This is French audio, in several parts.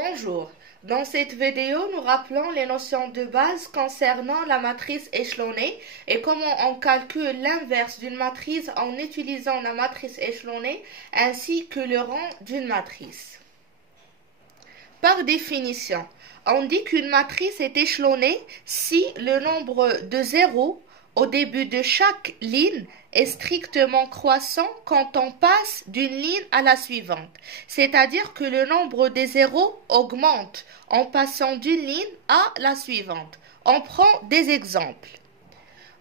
Bonjour, dans cette vidéo, nous rappelons les notions de base concernant la matrice échelonnée et comment on calcule l'inverse d'une matrice en utilisant la matrice échelonnée ainsi que le rang d'une matrice. Par définition, on dit qu'une matrice est échelonnée si le nombre de zéros au début de chaque ligne est strictement croissant quand on passe d'une ligne à la suivante. C'est-à-dire que le nombre des zéros augmente en passant d'une ligne à la suivante. On prend des exemples.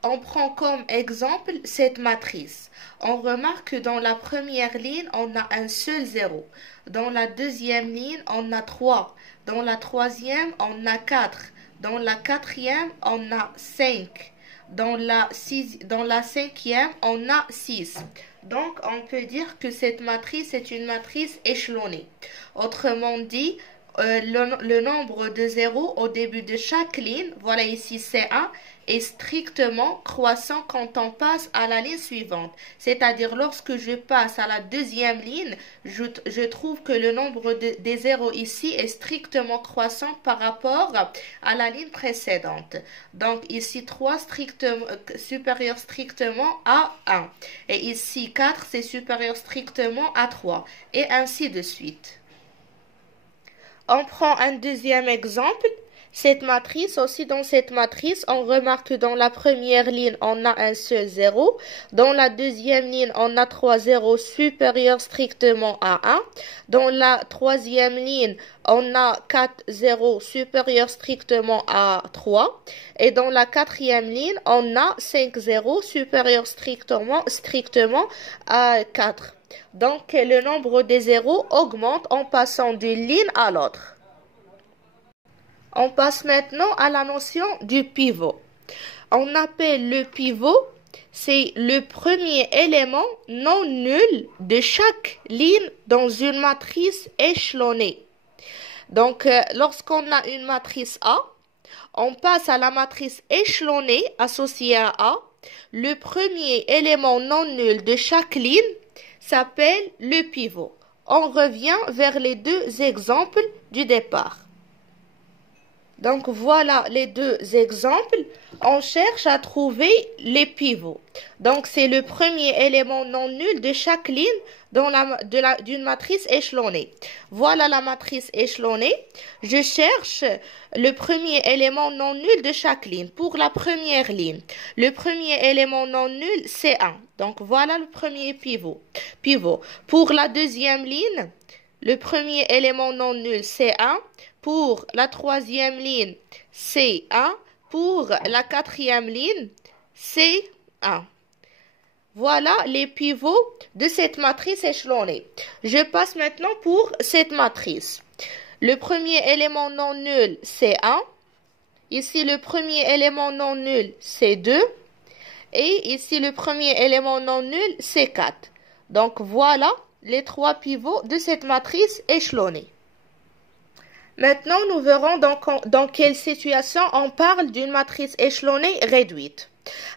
On prend comme exemple cette matrice. On remarque que dans la première ligne, on a un seul zéro. Dans la deuxième ligne, on a 3. Dans la troisième, on a 4. Dans la quatrième, on a 5. Dans la cinquième, on a 6. Donc, on peut dire que cette matrice est une matrice échelonnée. Autrement dit, le nombre de zéros au début de chaque ligne, voilà ici C1, est strictement croissant quand on passe à la ligne suivante. C'est-à-dire, lorsque je passe à la deuxième ligne, je trouve que le nombre des zéros ici est strictement croissant par rapport à la ligne précédente. Donc, ici 3 supérieur strictement à 1. Et ici 4, c'est supérieur strictement à 3. Et ainsi de suite. On prend un deuxième exemple. Cette matrice, aussi dans cette matrice, on remarque que dans la première ligne, on a un seul zéro. Dans la deuxième ligne, on a 3 zéros supérieurs strictement à 1. Dans la troisième ligne, on a 4 zéros supérieurs strictement à 3. Et dans la quatrième ligne, on a 5 zéros supérieurs strictement à 4. Donc, le nombre des zéros augmente en passant d'une ligne à l'autre. On passe maintenant à la notion du pivot. On appelle le pivot, c'est le premier élément non nul de chaque ligne dans une matrice échelonnée. Donc, lorsqu'on a une matrice A, on passe à la matrice échelonnée associée à A. Le premier élément non nul de chaque ligne s'appelle le pivot. On revient vers les deux exemples du départ. Donc, voilà les deux exemples. On cherche à trouver les pivots. Donc, c'est le premier élément non nul de chaque ligne d'une matrice échelonnée. Voilà la matrice échelonnée. Je cherche le premier élément non nul de chaque ligne. Pour la première ligne, le premier élément non nul, c'est 1. Donc, voilà le premier pivot. Pour la deuxième ligne, le premier élément non nul, c'est 1. Pour la troisième ligne, c'est 1. Pour la quatrième ligne, c'est 1. Voilà les pivots de cette matrice échelonnée. Je passe maintenant pour cette matrice. Le premier élément non nul, c'est 1. Ici, le premier élément non nul, c'est 2. Et ici, le premier élément non nul, c'est 4. Donc, voilà les trois pivots de cette matrice échelonnée. Maintenant, nous verrons dans quelle situation on parle d'une matrice échelonnée réduite.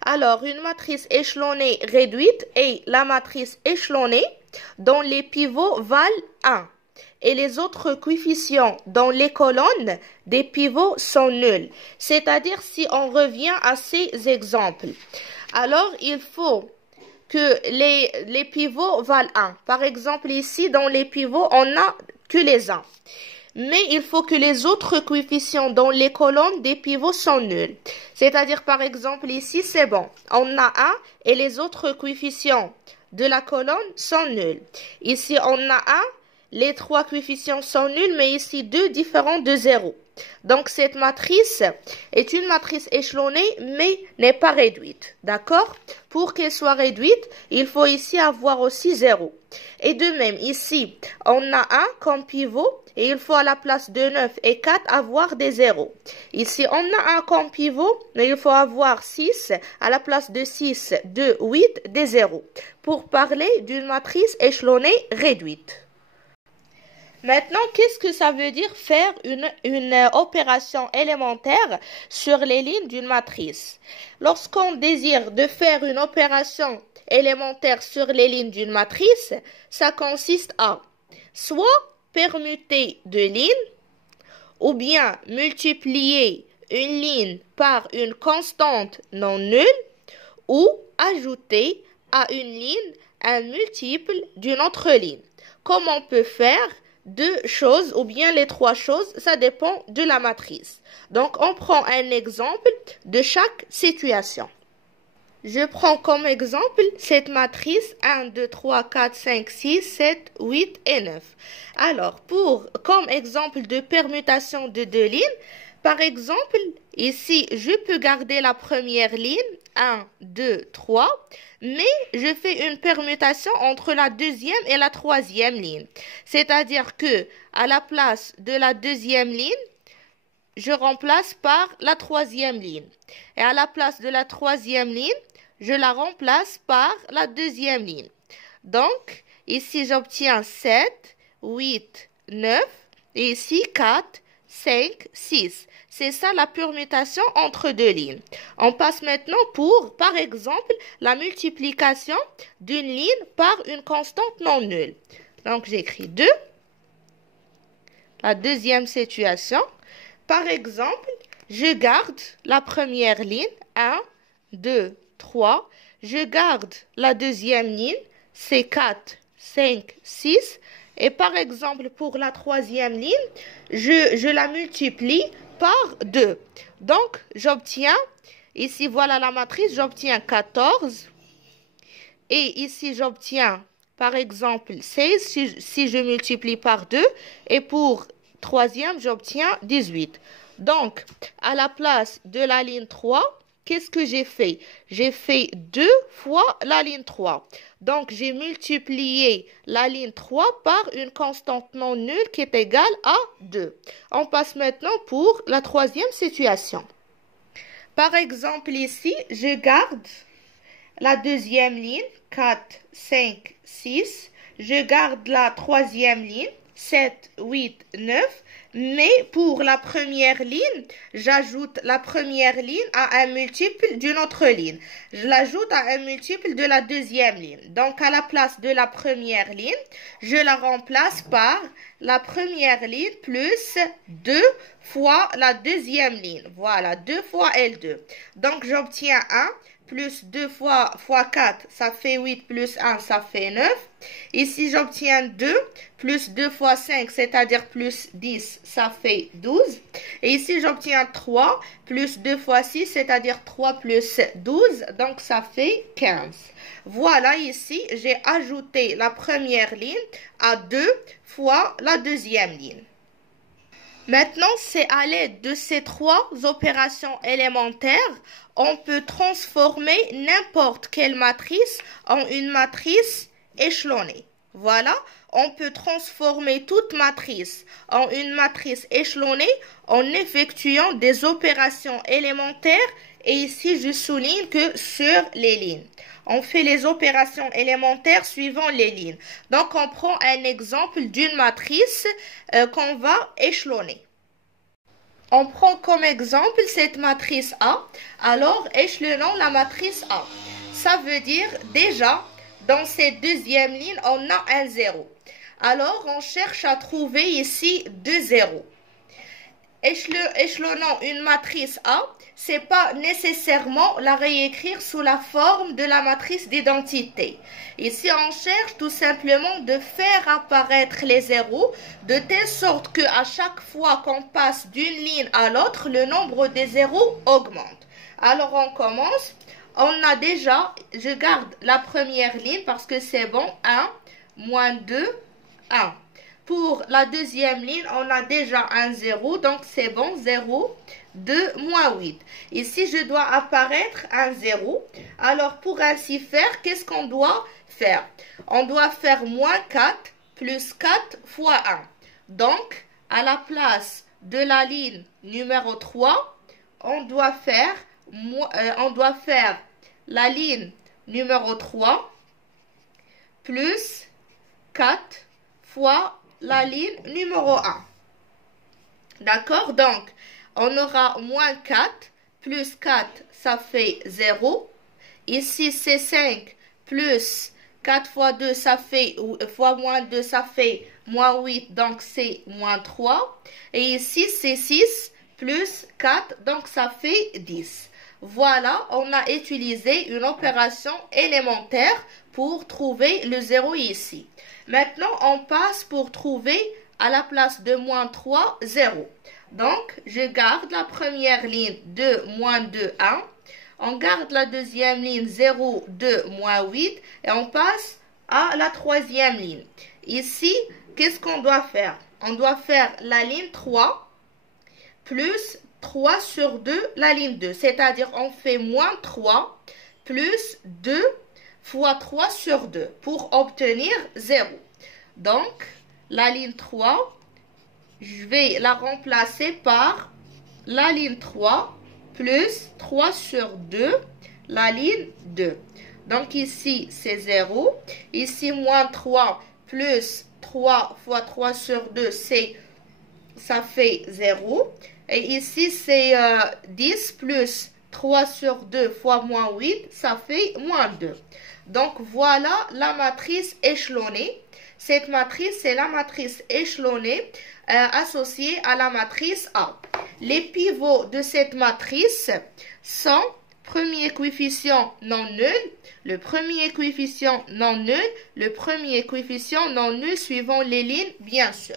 Alors, une matrice échelonnée réduite est la matrice échelonnée dont les pivots valent 1 et les autres coefficients dans les colonnes des pivots sont nuls. C'est-à-dire, si on revient à ces exemples, alors il faut que les pivots valent 1. Par exemple, ici, dans les pivots, on n'a que les 1. Mais il faut que les autres coefficients dans les colonnes des pivots sont nuls. C'est-à-dire, par exemple, ici, c'est bon. On a 1 et les autres coefficients de la colonne sont nuls. Ici, on a 1, les trois coefficients sont nuls, mais ici, 2 différents de 0. Donc, cette matrice est une matrice échelonnée, mais n'est pas réduite. D'accord? Pour qu'elle soit réduite, il faut ici avoir aussi 0. Et de même, ici, on a 1 comme pivot, et il faut à la place de 9 et 4 avoir des 0. Ici, on a 1 comme pivot, mais il faut avoir 6, à la place de 6, 2, 8, des 0. Pour parler d'une matrice échelonnée réduite. Maintenant, qu'est-ce que ça veut dire faire une opération élémentaire sur les lignes d'une matrice? Lorsqu'on désire de faire une opération élémentaire sur les lignes d'une matrice, ça consiste à soit permuter deux lignes, ou bien multiplier une ligne par une constante non nulle, ou ajouter à une ligne un multiple d'une autre ligne. Comme on peut faire deux choses ou bien les trois choses, ça dépend de la matrice. Donc, on prend un exemple de chaque situation. Je prends comme exemple cette matrice 1, 2, 3, 4, 5, 6, 7, 8 et 9. Alors, comme exemple de permutation de deux lignes, par exemple, ici, je peux garder la première ligne, 1, 2, 3, mais je fais une permutation entre la deuxième et la troisième ligne. C'est-à-dire que, à la place de la deuxième ligne, je remplace par la troisième ligne. Et à la place de la troisième ligne, je la remplace par la deuxième ligne. Donc, ici, j'obtiens 7, 8, 9, et ici, 4, 5, 6. C'est ça la permutation entre deux lignes. On passe maintenant par exemple, la multiplication d'une ligne par une constante non nulle. Donc, j'écris 2. La deuxième situation. Par exemple, je garde la première ligne, 1, 2, 3. Je garde la deuxième ligne, c'est 4, 5, 6. Et par exemple, pour la troisième ligne, je la multiplie par 2. Donc, j'obtiens, ici, voilà la matrice, j'obtiens 14. Et ici, j'obtiens, par exemple, 16 si je multiplie par 2. Et pour troisième, j'obtiens 18. Donc, à la place de la ligne 3, qu'est-ce que j'ai fait? J'ai fait 2 fois la ligne 3. Donc, j'ai multiplié la ligne 3 par une constante non nulle qui est égale à 2. On passe maintenant pour la troisième situation. Par exemple, ici, je garde la deuxième ligne, 4, 5, 6. Je garde la troisième ligne, 7, 8, 9. Mais pour la première ligne, j'ajoute la première ligne à un multiple d'une autre ligne. Je l'ajoute à un multiple de la deuxième ligne. Donc, à la place de la première ligne, je la remplace par la première ligne plus 2 fois la deuxième ligne. Voilà, 2 fois L2. Donc, j'obtiens 1 plus 2 fois 4, ça fait 8 plus 1, ça fait 9. Ici, j'obtiens 2 plus 2 fois 5, c'est-à-dire plus 10, ça fait 12. Et ici, j'obtiens 3 plus 2 fois 6, c'est-à-dire 3 plus 12, donc ça fait 15. Voilà, ici, j'ai ajouté la première ligne à 2 fois la deuxième ligne. Maintenant, c'est à l'aide de ces trois opérations élémentaires, on peut transformer n'importe quelle matrice en une matrice échelonnée. Voilà, on peut transformer toute matrice en une matrice échelonnée en effectuant des opérations élémentaires. Et ici, je souligne que sur les lignes. On fait les opérations élémentaires suivant les lignes. Donc, on prend un exemple d'une matrice qu'on va échelonner. On prend comme exemple cette matrice A. Alors, échelonnons la matrice A. Ça veut dire déjà, dans cette deuxième ligne, on a un 0. Alors, on cherche à trouver ici deux zéros. Échelonnant une matrice A, c'est pas nécessairement la réécrire sous la forme de la matrice d'identité. Ici, on cherche tout simplement de faire apparaître les zéros de telle sorte que à chaque fois qu'on passe d'une ligne à l'autre, le nombre des zéros augmente. Alors, on commence. On a déjà, je garde la première ligne parce que c'est bon, 1, moins 2, 1. Pour la deuxième ligne, on a déjà un 0, donc c'est bon, 0, 2, moins 8. Ici, je dois apparaître un 0. Alors, pour ainsi faire, qu'est-ce qu'on doit faire? On doit faire moins 4 plus 4 fois 1. Donc, à la place de la ligne numéro 3, on doit faire la ligne numéro 3 plus 4 fois la ligne numéro 1. D'accord? Donc, on aura moins 4 plus 4, ça fait 0. Ici, c'est 5 plus 4 fois 2, ça fait, fois moins 2, ça fait moins 8, donc c'est moins 3. Et ici, c'est 6 plus 4, donc ça fait 10. Voilà, on a utilisé une opération élémentaire pour trouver le 0 ici. Maintenant, on passe pour trouver à la place de moins 3, 0. Donc, je garde la première ligne de moins 2, 1. On garde la deuxième ligne 0, 2, moins 8 et on passe à la troisième ligne. Ici, qu'est-ce qu'on doit faire? On doit faire la ligne 3 plus 3 sur 2, la ligne 2. C'est-à-dire, on fait moins 3 plus 2 fois 3 sur 2 pour obtenir 0. Donc, la ligne 3, je vais la remplacer par la ligne 3 plus 3 sur 2, la ligne 2. Donc ici, c'est 0. Ici, moins 3 plus 3 fois 3 sur 2, ça fait 0. Et ici, c'est 10 plus 3 sur 2 fois moins 8, ça fait moins 2. Donc voilà la matrice échelonnée. Cette matrice, c'est la matrice échelonnée associée à la matrice A. Les pivots de cette matrice sont premier coefficient non nul, le premier coefficient non nul, le premier coefficient non nul suivant les lignes, bien sûr.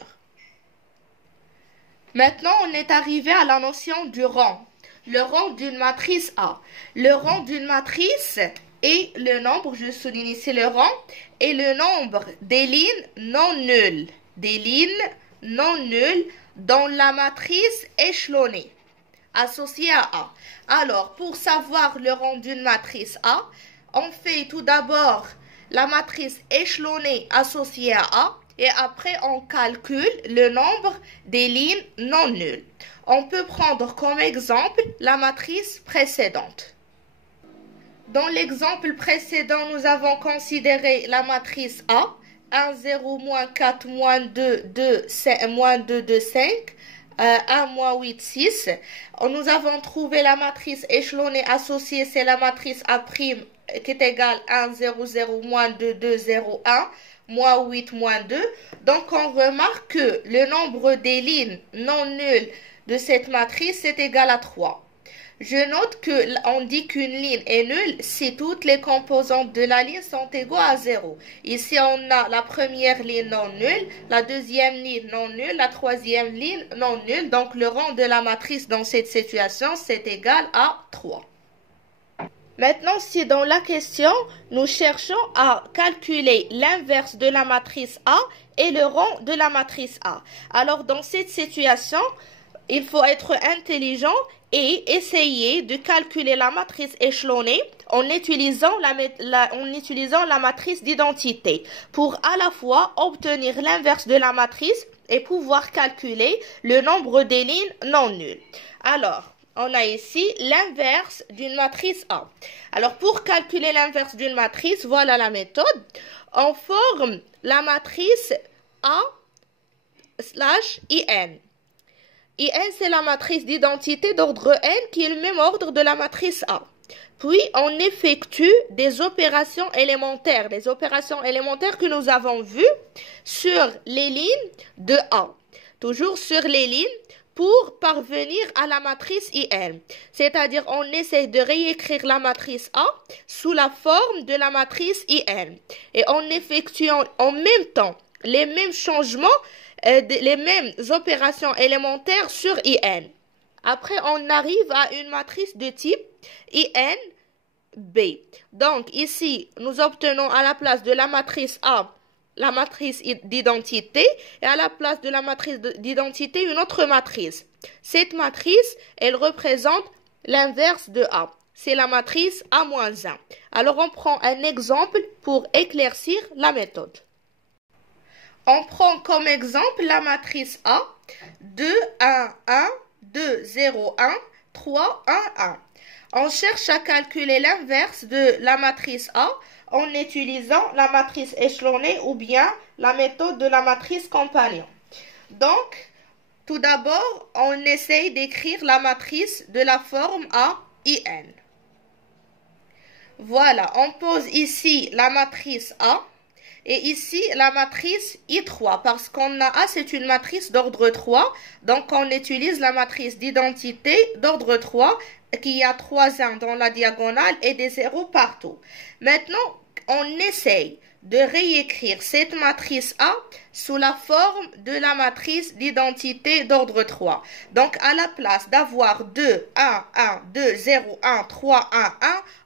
Maintenant, on est arrivé à la notion du rang. Le rang d'une matrice A. Le rang d'une matrice est le nombre, je souligne ici le rang, et le nombre des lignes non nulles. Des lignes non nulles dans la matrice échelonnée associée à A. Alors, pour savoir le rang d'une matrice A, on fait tout d'abord la matrice échelonnée associée à A et après on calcule le nombre des lignes non nulles. On peut prendre comme exemple la matrice précédente. Dans l'exemple précédent, nous avons considéré la matrice A, 1, 0, moins 4, moins 2, 2, 5, moins 2, 2, 5, 1, moins 8, 6. Nous avons trouvé la matrice échelonnée associée, c'est la matrice A' qui est égale 1, 0, 0, moins 2, 2, 0, 1, moins 8, moins 2. Donc, on remarque que le nombre des lignes non nulles de cette matrice est égal à 3. Je note qu'on dit qu'une ligne est nulle si toutes les composantes de la ligne sont égaux à 0. Ici, on a la première ligne non nulle, la deuxième ligne non nulle, la troisième ligne non nulle. Donc, le rang de la matrice dans cette situation, c'est égal à 3. Maintenant, si dans la question, nous cherchons à calculer l'inverse de la matrice A et le rang de la matrice A. Alors, dans cette situation, il faut être intelligent et essayer de calculer la matrice échelonnée en utilisant la matrice d'identité pour à la fois obtenir l'inverse de la matrice et pouvoir calculer le nombre des lignes non nulles. Alors, on a ici l'inverse d'une matrice A. Alors, pour calculer l'inverse d'une matrice, voilà la méthode. On forme la matrice A slash IN. IN, c'est la matrice d'identité d'ordre N qui est le même ordre de la matrice A. Puis, on effectue des opérations élémentaires que nous avons vues sur les lignes de A. Toujours sur les lignes pour parvenir à la matrice IN. C'est-à-dire, on essaie de réécrire la matrice A sous la forme de la matrice IN. Et en effectuant en même temps les mêmes changements, les mêmes opérations élémentaires sur IN. Après, on arrive à une matrice de type INB. Donc, ici, nous obtenons à la place de la matrice A, la matrice d'identité, et à la place de la matrice d'identité, une autre matrice. Cette matrice, elle représente l'inverse de A. C'est la matrice A-1. Alors, on prend un exemple pour éclaircir la méthode. On prend comme exemple la matrice A, 2, 1, 1, 2, 0, 1, 3, 1, 1. On cherche à calculer l'inverse de la matrice A en utilisant la matrice échelonnée ou bien la méthode de la matrice compagnon. Donc, tout d'abord, on essaye d'écrire la matrice de la forme A, IN. Voilà, on pose ici la matrice A et ici la matrice I3 parce qu'on a A, c'est une matrice d'ordre 3. Donc on utilise la matrice d'identité d'ordre 3 qui a 3 1 dans la diagonale et des 0 partout. Maintenant, on essaye de réécrire cette matrice A sous la forme de la matrice d'identité d'ordre 3. Donc, à la place d'avoir 2, 1, 1, 2, 0, 1, 3, 1, 1,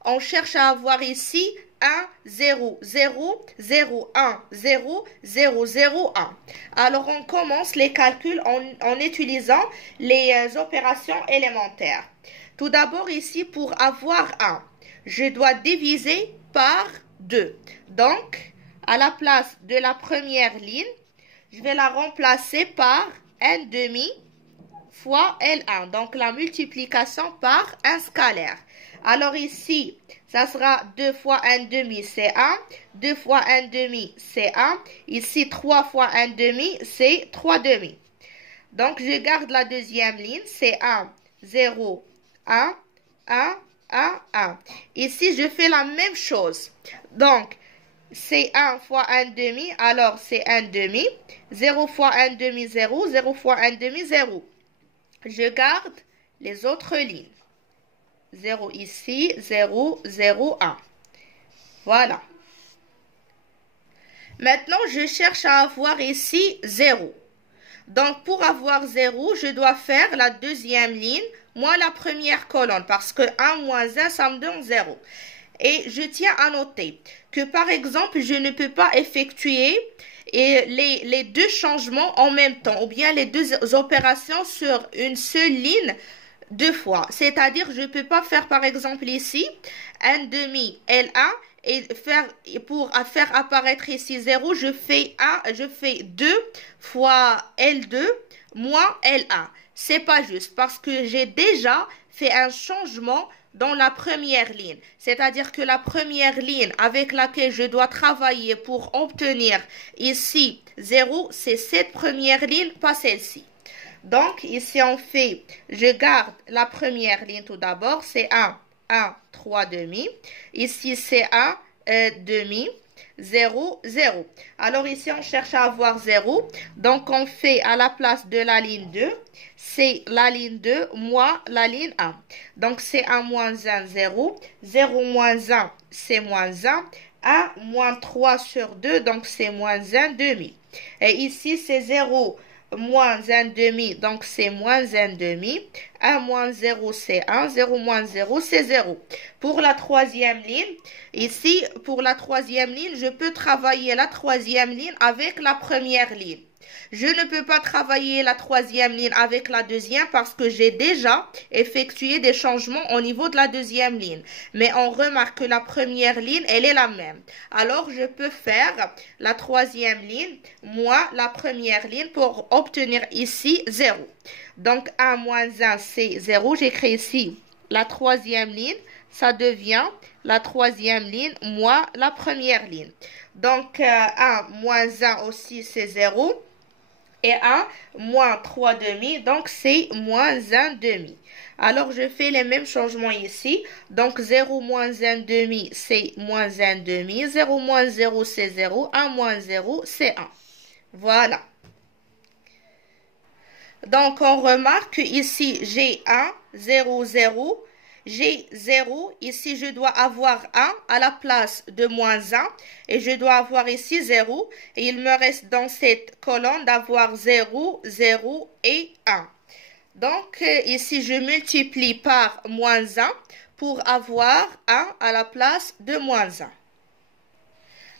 on cherche à avoir ici 1, 0, 0, 0, 1, 0, 0, 0, 1. Alors, on commence les calculs en utilisant les opérations élémentaires. Tout d'abord, ici, pour avoir 1, je dois diviser par 2. Donc, à la place de la première ligne, je vais la remplacer par n demi fois L1. Donc, la multiplication par un scalaire. Alors ici, ça sera 2 fois n demi, c'est 1. 2 fois n demi, c'est 1. Ici, 3 fois n demi, c'est 3 demi. Donc, je garde la deuxième ligne, c'est 1, 0, 1, 1, 1, 1. Ici, je fais la même chose. Donc, c'est 1 fois 1 demi, alors c'est 1 demi. 0 fois 1 demi, 0. 0 fois 1 demi, 0. Je garde les autres lignes. 0 ici, 0, 0, 1. Voilà. Maintenant, je cherche à avoir ici 0. Donc, pour avoir 0, je dois faire la deuxième ligne moins la première colonne parce que 1 moins 1, ça me donne 0. Et je tiens à noter que, par exemple, je ne peux pas effectuer les deux changements en même temps ou bien les deux opérations sur une seule ligne deux fois. C'est-à-dire, je ne peux pas faire, par exemple, ici, n demi L1 et pour faire apparaître ici 0, je fais 2 fois L2 moins L1. C'est pas juste parce que j'ai déjà fait un changement dans la première ligne. C'est-à-dire que la première ligne avec laquelle je dois travailler pour obtenir ici 0, c'est cette première ligne, pas celle-ci. Donc, ici, je garde la première ligne tout d'abord, c'est 1, 1, 3 demi. Ici, c'est 1, demi, 0, 0. Alors, ici, on cherche à avoir 0. Donc, on fait à la place de la ligne 2, c'est la ligne 2 moins la ligne 1. Donc, c'est 1 moins 1, 0. 0 moins 1, c'est moins 1. 1 moins 3 sur 2, donc c'est moins 1 demi. Et ici, c'est 0 moins 1 demi, donc c'est moins 1 demi. 1 moins 0, c'est 1. 0 moins 0, c'est 0. Pour la troisième ligne, ici, pour la troisième ligne, je peux travailler la troisième ligne avec la première ligne. Je ne peux pas travailler la troisième ligne avec la deuxième parce que j'ai déjà effectué des changements au niveau de la deuxième ligne. Mais on remarque que la première ligne, elle est la même. Alors, je peux faire la troisième ligne moins la première ligne pour obtenir ici 0. Donc, 1 moins 1, c'est 0. J'écris ici la troisième ligne. Ça devient la troisième ligne moins la première ligne. Donc, 1 moins 1 aussi, c'est 0. Et 1 moins 3 demi, donc c'est moins 1 demi. Alors, je fais les mêmes changements ici. Donc, 0 moins 1 demi, c'est moins 1 demi. 0 moins 0, c'est 0. 1 moins 0, c'est 1. Voilà. Donc, on remarque que ici, j'ai 1, 0, 0. J'ai 0, ici je dois avoir 1 à la place de moins 1 et je dois avoir ici 0 et il me reste dans cette colonne d'avoir 0, 0 et 1. Donc ici je multiplie par moins 1 pour avoir 1 à la place de moins 1.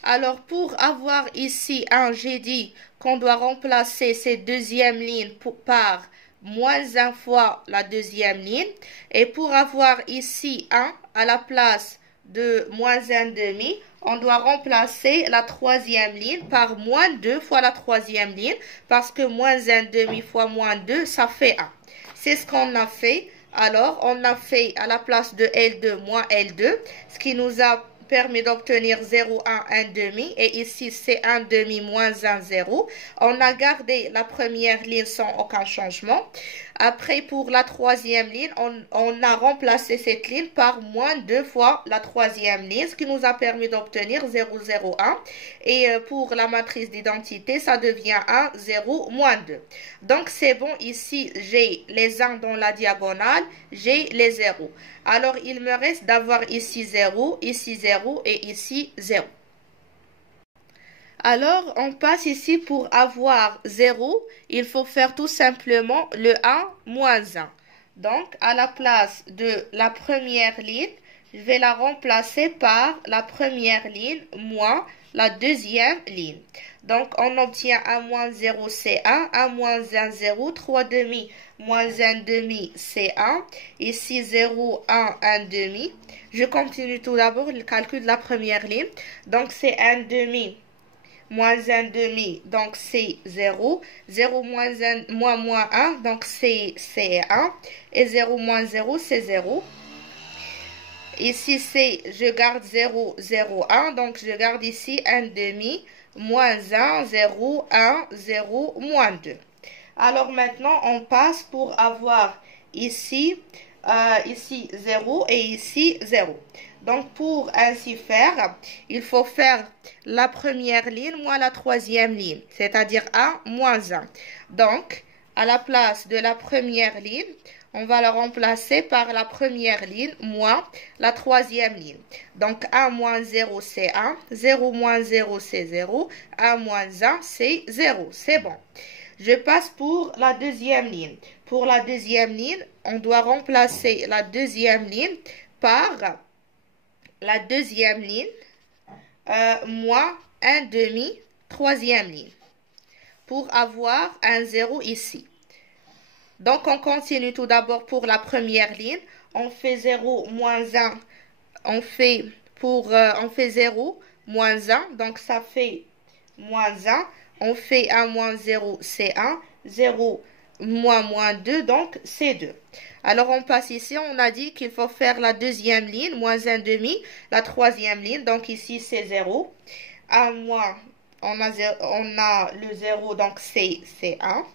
Alors pour avoir ici 1, j'ai dit qu'on doit remplacer cette deuxième ligne par moins 1 fois la deuxième ligne. Et pour avoir ici 1 à la place de moins 1 demi, on doit remplacer la troisième ligne par moins 2 fois la troisième ligne. Parce que moins 1 demi fois moins 2, ça fait 1. C'est ce qu'on a fait. Alors, on a fait à la place de L2 moins L2, ce qui nous a permet d'obtenir 0, 1, 1 demi. Et ici, c'est 1 demi moins 1, 0. On a gardé la première ligne sans aucun changement. Après, pour la troisième ligne, on a remplacé cette ligne par moins 2 fois la troisième ligne, ce qui nous a permis d'obtenir 0, 0, 1. Et pour la matrice d'identité, ça devient 1, 0, moins 2. Donc, c'est bon. Ici, j'ai les 1 dans la diagonale, j'ai les 0. Alors, il me reste d'avoir ici 0 et ici 0. Alors, on passe ici pour avoir 0, il faut faire tout simplement le 1 moins 1. Donc, à la place de la première ligne, je vais la remplacer par la première ligne moins la deuxième ligne. Donc, on obtient 1 moins 0, c'est 1, 1 moins 1, 0, 3 demi moins 1 demi, c'est 1. Ici, 0, 1, 1 demi. Je continue tout d'abord le calcul de la première ligne. Donc, c'est 1 demi moins 1 demi, donc c'est 0. 0 moins 1, moins 1, donc c'est 1. Et 0 moins 0, c'est 0. Ici, je garde 0, 0, 1. Donc, je garde ici 1 demi, moins 1, 0, 1, 0, moins 2. Alors, maintenant, on passe pour avoir ici 0 et ici 0. Donc, pour ainsi faire, il faut faire la première ligne moins la troisième ligne, c'est-à-dire 1 moins 1. Donc, à la place de la première ligne, on va la remplacer par la première ligne moins la troisième ligne. Donc, 1 moins 0, c'est 1. 0 moins 0, c'est 0. 1 moins 1, c'est 0. C'est bon. Je passe pour la deuxième ligne. Pour la deuxième ligne, on doit remplacer la deuxième ligne par la deuxième ligne moins 1 demi, troisième ligne, pour avoir un 0 ici. Donc, on continue tout d'abord pour la première ligne. On fait 0 moins 1. On fait 0 moins 1. Donc, ça fait moins 1. On fait 1 moins 0, c'est 1. 0 moins 2, donc c'est 2. Alors, on passe ici. On a dit qu'il faut faire la deuxième ligne, moins 1 demi. La troisième ligne, donc ici, c'est 0. 1 moins, on a le 0, donc c'est 1.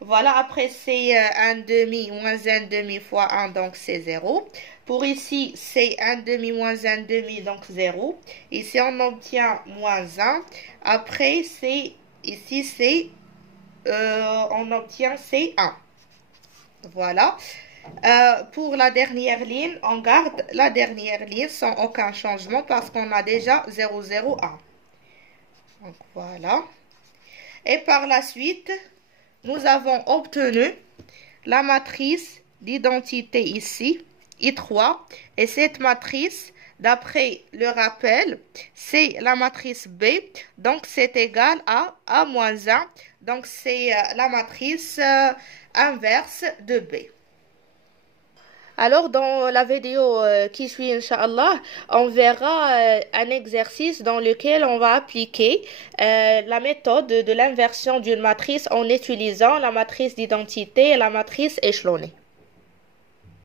Voilà, après c'est 1 demi moins 1 demi fois 1, donc c'est 0. Pour ici, c'est 1 demi moins 1 demi, donc 0. Ici, on obtient moins 1. Après, ici, on obtient c'est 1. Voilà. Pour la dernière ligne, on garde la dernière ligne sans aucun changement parce qu'on a déjà 0, 0, 1. Donc, voilà. Et par la suite, nous avons obtenu la matrice d'identité ici, I3. Et cette matrice, d'après le rappel, c'est la matrice B. Donc, c'est égal à A-1. Donc, c'est la matrice inverse de B. Alors, dans la vidéo qui suit, Inch'Allah, on verra un exercice dans lequel on va appliquer la méthode de l'inversion d'une matrice en utilisant la matrice d'identité et la matrice échelonnée.